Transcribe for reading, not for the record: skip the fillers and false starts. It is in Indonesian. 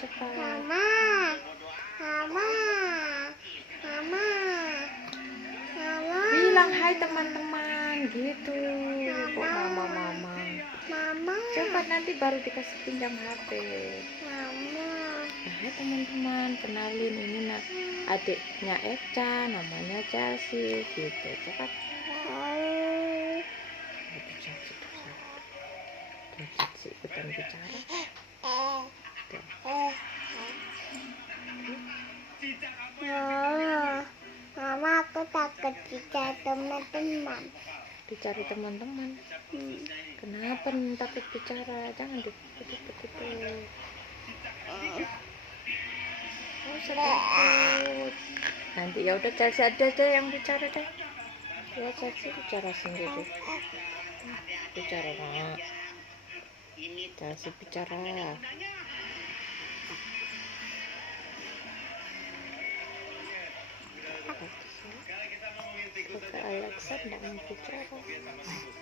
cepat. Mama, mama, mama, mama. Bilang hai teman-teman gitu. Kok mama. Mama. Cepat, nanti baru dikasih pinjam HP. Mama. Nah, hai teman-teman, kenalin ini adiknya Eca, namanya Chelsea gitu. Cepat. Chelsea ikutan bicara. Mama, aku takut dicari teman-teman. Dicari teman-teman. Kenapa takut bicara? Jangan begitu. Oh, takut. Nanti ya udah, Chelsea ada yang bicara deh. Ya, Chelsea bicara sendiri. Bicara nak. Chelsea bicara. Alexa tidak mau bicara.